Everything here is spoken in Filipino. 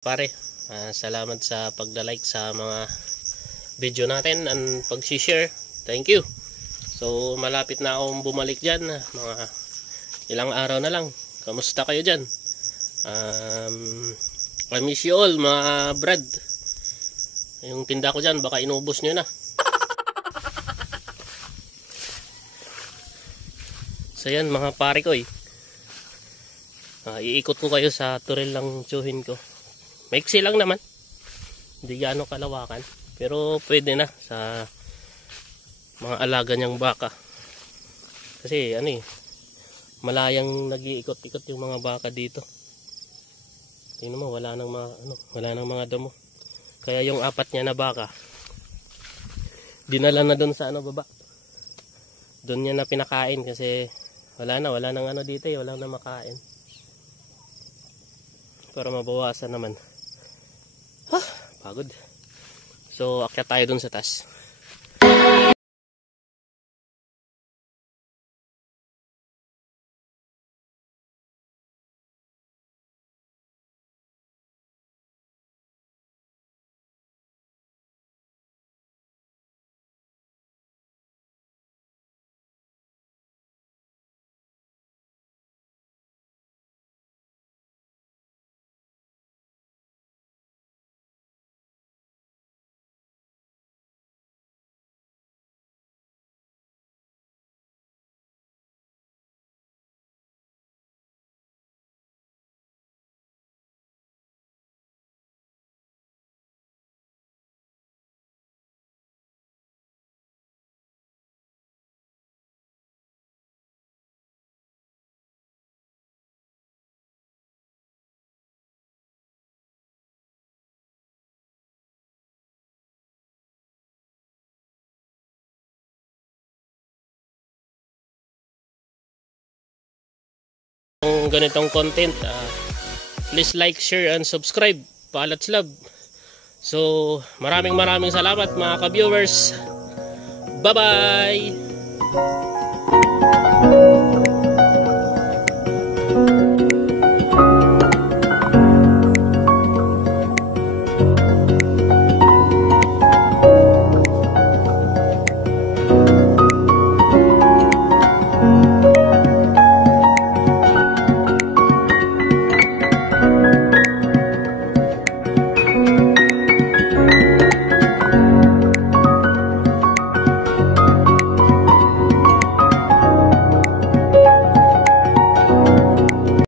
Pare, salamat sa pagda-like sa mga video natin and pag-share. Thank you. So malapit na akong bumalik dyan, mga ilang araw na lang. Kamusta kayo dyan? I miss you all mga brad. Yung tinda ko dyan baka inubos nyo na. So yan mga pare ko iikot ko kayo sa turel lang tsuhin ko. Maiksi lang naman, hindi gaano kalawakan, pero pwede na sa mga alaga niyang baka. Kasi malayang nag-iikot-ikot yung mga baka dito. Tingnan mo, wala nang mga damo. Kaya yung apat niya na baka dinala na doon sa baba. Doon niya na pinakain kasi wala nang dito, wala nang makain. Para mabawasan naman. Pagod. So akyat tayo dun sa taas. Kung ganitong content, please like, share, and subscribe. Paalats love. So maraming salamat mga ka-viewers. Bye bye.